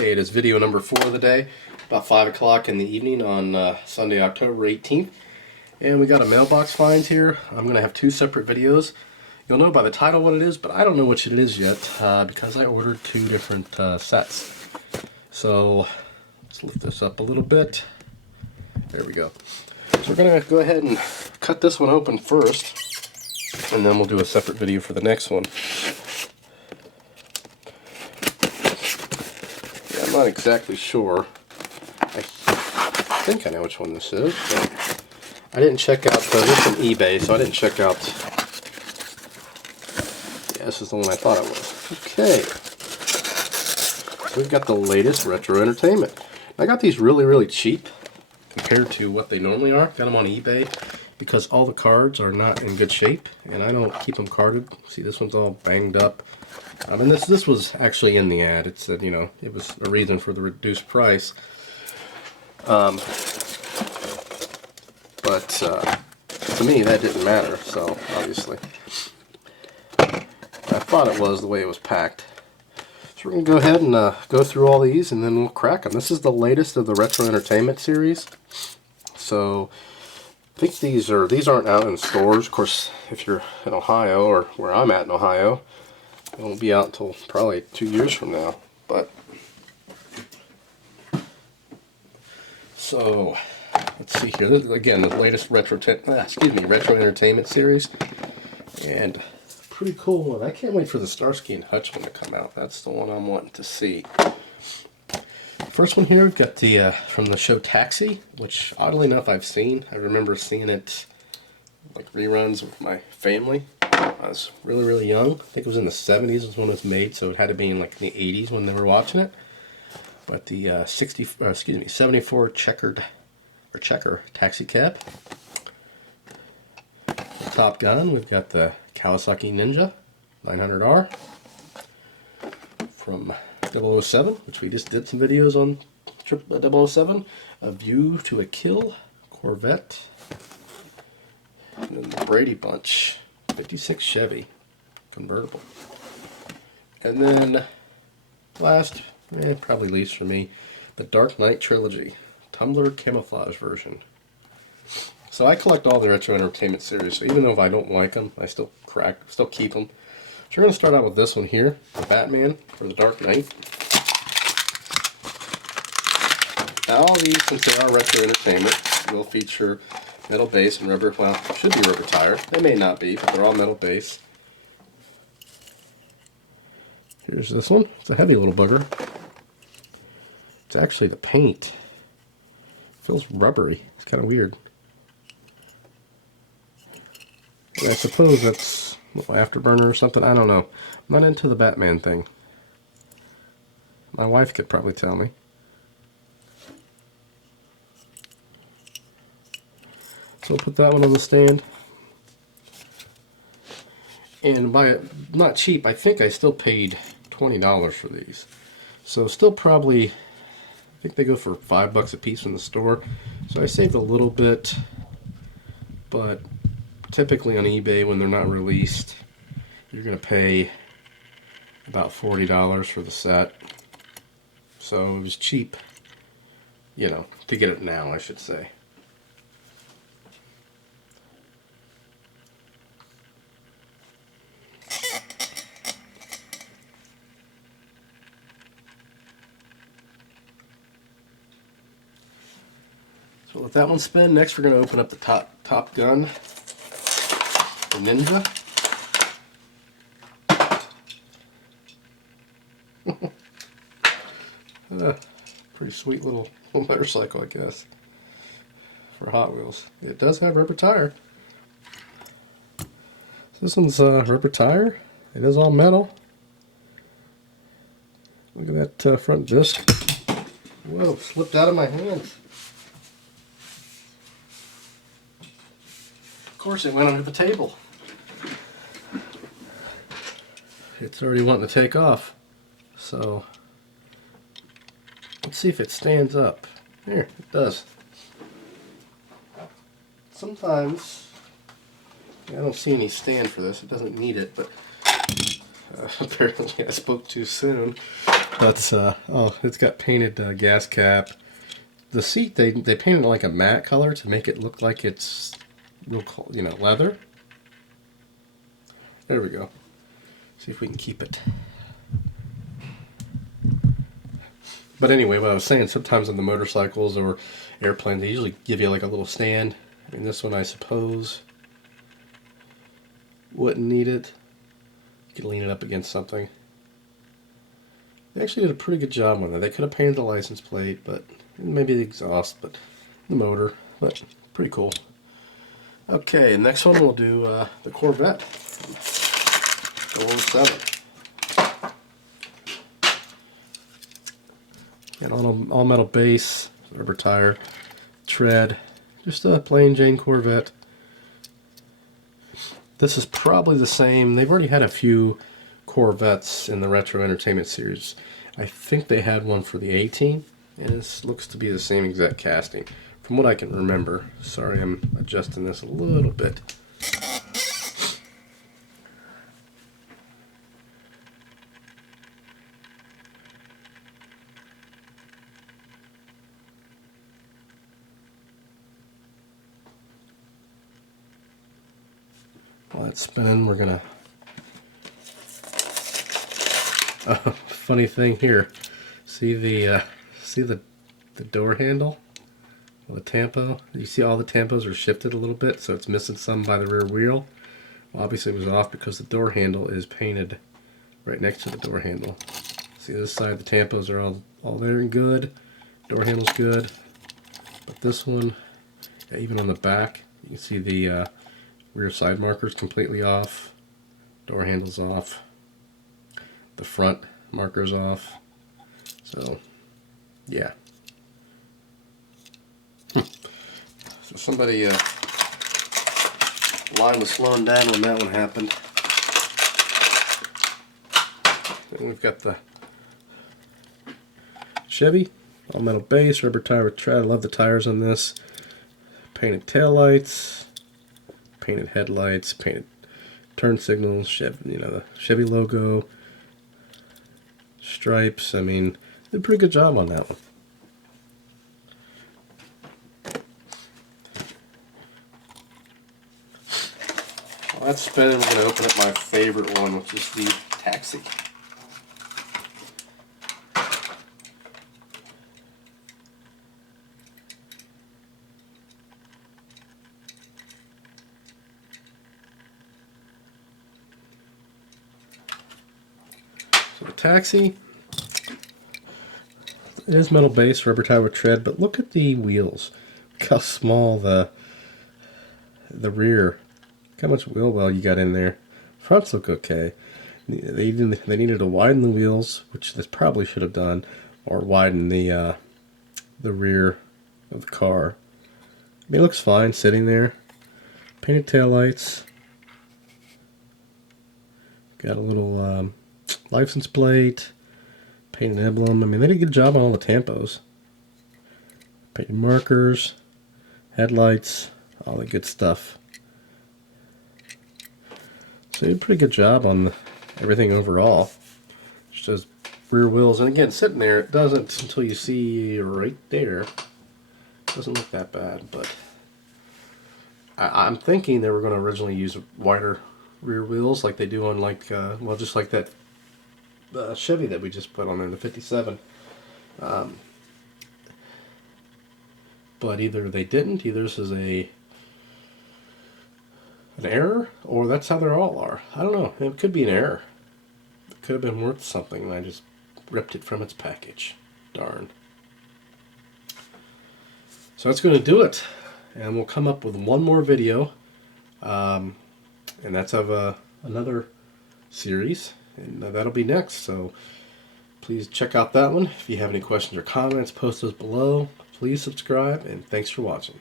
Okay, it is video number 4 of the day, about 5 o'clock in the evening on Sunday, October 18th. And we got a mailbox find here. I'm going to have 2 separate videos. You'll know by the title what it is, but I don't know which it is yet because I ordered 2 different sets. So let's lift this up a little bit. There we go. So we're going to go ahead and cut this one open first, and then we'll do a separate video for the next one. Yeah, I'm not exactly sure. I think I know which one this is, but I didn't check out, this is from eBay, so I didn't check out. Yeah, this is the one I thought it was. Okay. So we've got the latest retro entertainment. I got these really cheap compared to what they normally are. Got them on eBay because all the cards are not in good shape, and I don't keep them carded. See, this one's all banged up. And this was actually in the ad. It said, you know, it was a reason for the reduced price. But to me, that didn't matter. So obviously, I thought it was the way it was packed. So we're gonna go ahead and go through all these, and then we'll crack them. This is the latest of the retro entertainment series. So I think these aren't out in stores. Of course, if you're in Ohio or where I'm at in Ohio, it won't be out until probably 2 years from now. But so let's see here. This is, again, the latest retro entertainment series, and pretty cool one. I can't wait for the Starsky and Hutch one to come out. That's the one I'm wanting to see. First one here, we've got the from the show Taxi, which oddly enough I've seen. I remember seeing it like reruns with my family. I was really young. I think it was in the 70s was when it was made, so it had to be in like the 80s when they were watching it. But the 74 checker taxi cab. The Top Gun, we've got the Kawasaki Ninja 900R from 007, which we just did some videos on 007. A View to a Kill Corvette. And then the Brady bunch, 56 Chevy convertible. And then last, probably least for me, the Dark Knight Trilogy, Tumbler Camouflage version. So I collect all the retro entertainment series, so even though if I don't like them, I still keep them. So we're going to start out with this one here, the Batman for the Dark Knight. Now all these, since they are retro entertainment, will feature metal base and rubber, well, should be rubber tire. They may not be, but they're all metal base. Here's this one. It's a heavy little bugger. It's actually the paint. It feels rubbery. It's kind of weird. I suppose that's a little afterburner or something. I don't know. I'm not into the Batman thing. My wife could probably tell me. So we'll put that one on the stand. And by it not cheap, I think I still paid $20 for these. So still probably, I think they go for $5 a piece in the store. So I saved a little bit, but typically on eBay when they're not released, you're going to pay about $40 for the set. So it was cheap, you know, to get it now, I should say. So let that one spin. Next we're going to open up the Top Gun, the Ninja. Pretty sweet little motorcycle, I guess, for Hot Wheels. It does have rubber tire. So this one's rubber tire. It is all metal. Look at that front disc. Whoa, slipped out of my hands. Of course it went under the table. It's already wanting to take off. So let's see if it stands up. Here, it does. Sometimes, I don't see any stand for this. It doesn't need it, but Apparently I spoke too soon. But, oh, it's got painted gas cap. The seat, they painted it like a matte color to make it look like it's real, you know, leather. There we go. See if we can keep it. But anyway, what I was saying, sometimes on the motorcycles or airplanes, they usually give you like a little stand. I mean, this one, I suppose, wouldn't need it. You could lean it up against something. They actually did a pretty good job on that. They could have painted the license plate, but maybe the exhaust, but the motor, but pretty cool. Okay, next one we'll do the Corvette. 007. And all metal base, rubber tire, tread, just a plain Jane Corvette. This is probably the same. They've already had a few Corvettes in the Retro Entertainment series. I think they had one for the 18, and this looks to be the same exact casting from what I can remember. Sorry, I'm adjusting this a little bit. While it's spinning, we're gonna... funny thing here. See the door handle? Well, the tampo. You see all the tampos are shifted a little bit, so it's missing some by the rear wheel. Well, obviously it was off because the door handle is painted right next to the door handle. See this side, the tampos are all there and good. Door handle's good. But this one, yeah, even on the back, you can see the rear side markers completely off. Door handle's off. The front marker's off. So, yeah. So somebody, line was slowing down when that one happened. Then we've got the Chevy, all metal base, rubber tire with tread. I love the tires on this. Painted taillights, painted headlights, painted turn signals, Chevy, you know, the Chevy logo, stripes. I mean, did a pretty good job on that one. While that's spinning, we're going to open up my favorite one, which is the Taxi. So the Taxi, it is metal base, rubber tire with tread, but look at the wheels. Look how small the rear. Look how much wheel well you got in there. Fronts look okay. They needed to widen the wheels, which they probably should have done, or widen the rear of the car. I mean, it looks fine sitting there. Painted taillights. Got a little license plate. Painted emblem. I mean, they did a good job on all the tampos. Painted markers. Headlights. All the good stuff. So they did a pretty good job on everything overall. Just those rear wheels. And again, sitting there, it doesn't, until you see right there, it doesn't look that bad. But I'm thinking they were going to originally use wider rear wheels like they do on, like, well, just like that Chevy that we just put on there, the 57. But either they didn't, either this is an error, or that's how they all are. I don't know. It could be an error. It could have been worth something, and I just ripped it from its package. Darn. So that's going to do it. And we'll come up with one more video. And that's of another series. And that'll be next. So please check out that one. If you have any questions or comments, post those below. Please subscribe, and thanks for watching.